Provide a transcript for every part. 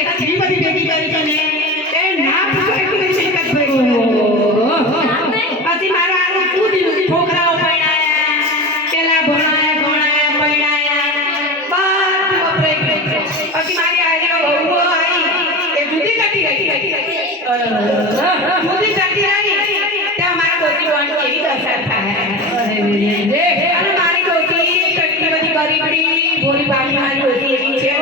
કેટલી બધી ભેગી કરી તને એ ના પૂછાય કે મેં મિલકત ભરી પછી મારા આને શું દીધું છોકરાઓ પરણાયા પેલા ભણાયા ગણાયા પરણાયા બધું વપરાઈ ગયું પછી મારી આને બહુ આવી એ જુદી કરતી રહી જુદી કરતી રહી ત્યાં મારા દોસ્તી વાન કેવી દશા થાય અને મારી દોસ્તી કેટલી બધી ગરીબડી ભોળી ભાગી મારી દોસ્તી એવી છે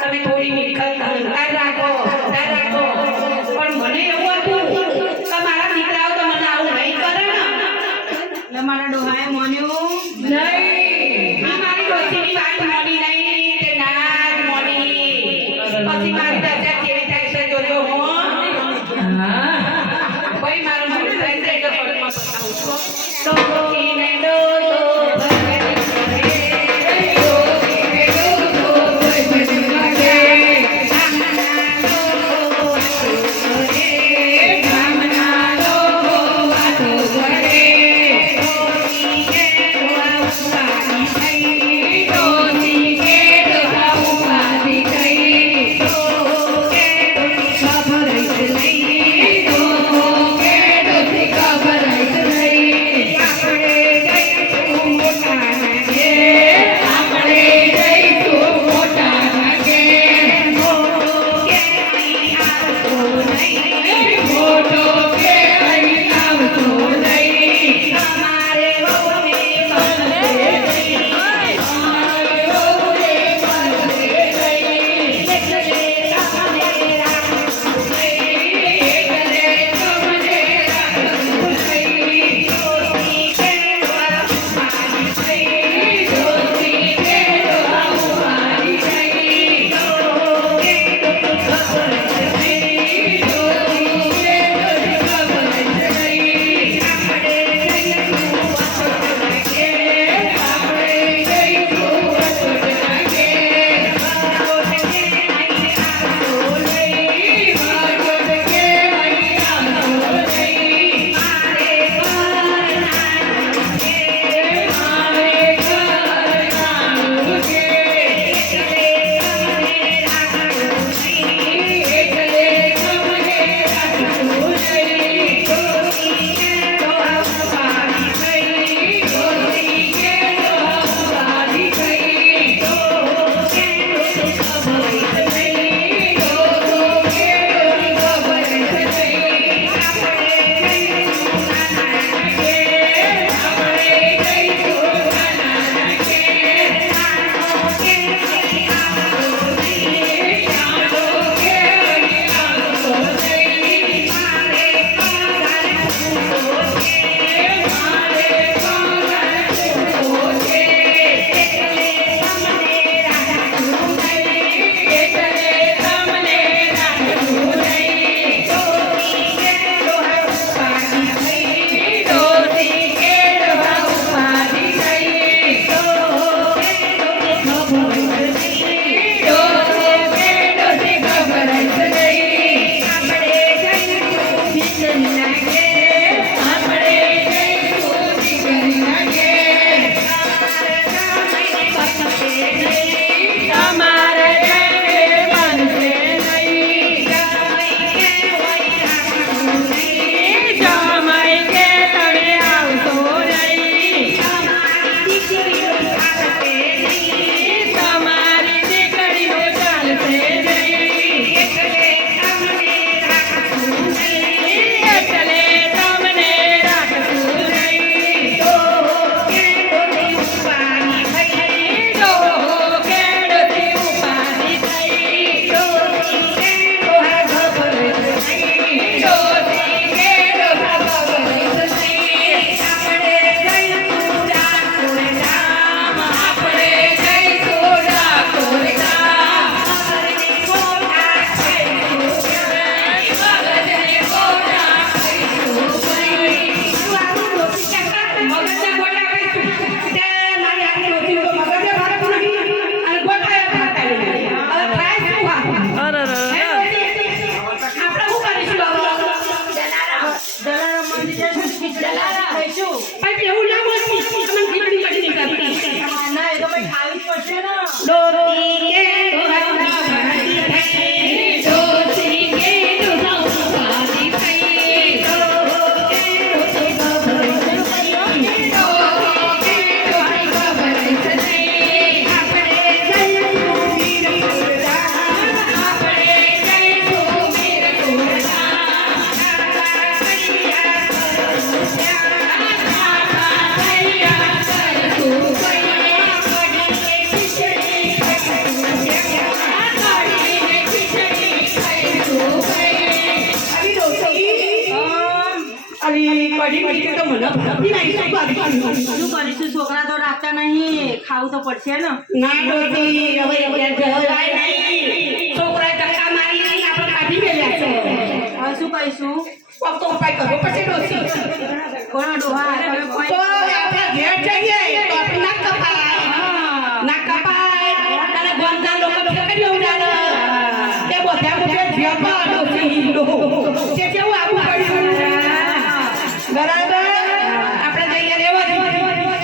તમે થોડી મિલકત રાખો પણ મને એવું હતું કે મારા દીકરાઓ તો મને આવું નહીં કરે ને મારા ડોહાએ માન્યું નહીં મારી ડોશીની વાત માની નહીં તે ના જ માની પછી મારી દશા કેવી થાય છે જોજો હું ભાઈ મારો મોટો થાય છે એટલે પગમાં પતાવું છું તો ઈને દો જઈશું. પણ એવું ના બોલતી તમને ખીચડી કઢી નહીં કરતી ના, એ તો ભાઈ ખાવી જ પડશે ને. ડોસી કે ડોહાઉના ભાતી થઈ ડોસી કે ડોહાઉના ભાતી થઈ ડોસી કે ડોસી કઢી મીઠી તો મને ભાવતી નહીં શું કરીશું? શું કરીશું? છોકરા તો રાખતા નહીં, ખાવું તો પડશે ને. ના ડોસી હવે જવાય નહીં છોકરાએ ધક્કા મારી નહીં આપણે કાઢી મેલ્યા છે હવે શું કરીશું? પગ તો ઉપાય કરવો પડશે ડોસી કોના ડોહા તમે કોઈ તો આપણે ઘેર જઈએ તો આપણે ના કપાય ના કપાય અને ગોંધા લોકો કરી ઉડાડે તે બધા મુજબ ભેગા ડોસી તે કેવું આપવું પડ્યું બરાબર આપણે જઈએ રેવા દઈએ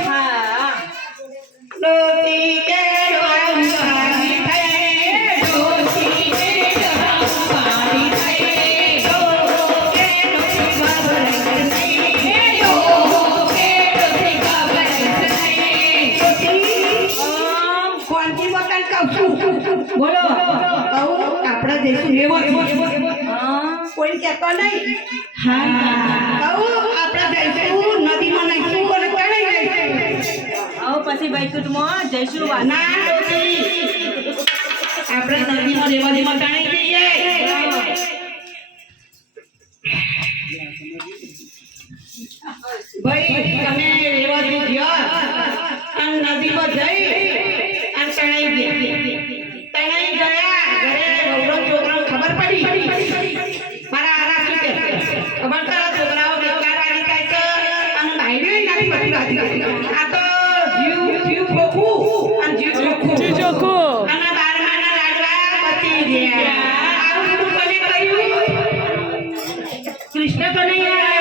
હા ડોસી કે ડોહાઉની થઈ ડોસી કે ડોહાઉની થઈ ડોકે ડોસી ખબર નહીં ડોકે ડોસી ખબર નહીં કોણથી મકાન કહું છું બોલો કહું આપણે જઈશું રેવા કોઈ કહેતો નહીં કહું આપણે જઈશું નદીમાં નાખીશું અને ચડાઈ જઈશું આવો પછી વૈકુંઠમાં જઈશું. ના ડોસી આપણે નદીમાં રેવાદીમાં ચડાઈ જઈએ ભાઈ તમે રેવાદી ગયા અને નદીમાં જઈ અને ચડાઈ ગયા ઘરે વહુનો છોકરાઓ ખબર પડી મારા આરા શું કે ખબર કરો છોકરાઓ બેકાર વાળી થાય છે અને બાયડીઓ નથી બધી વાતી આ તો જીવ ખોખું અને જીવ ચોખ્ખું અને 12 મહિના લાડવા પતી ગયા આવું બધું કોને કર્યું કૃષ્ણ તો નહીં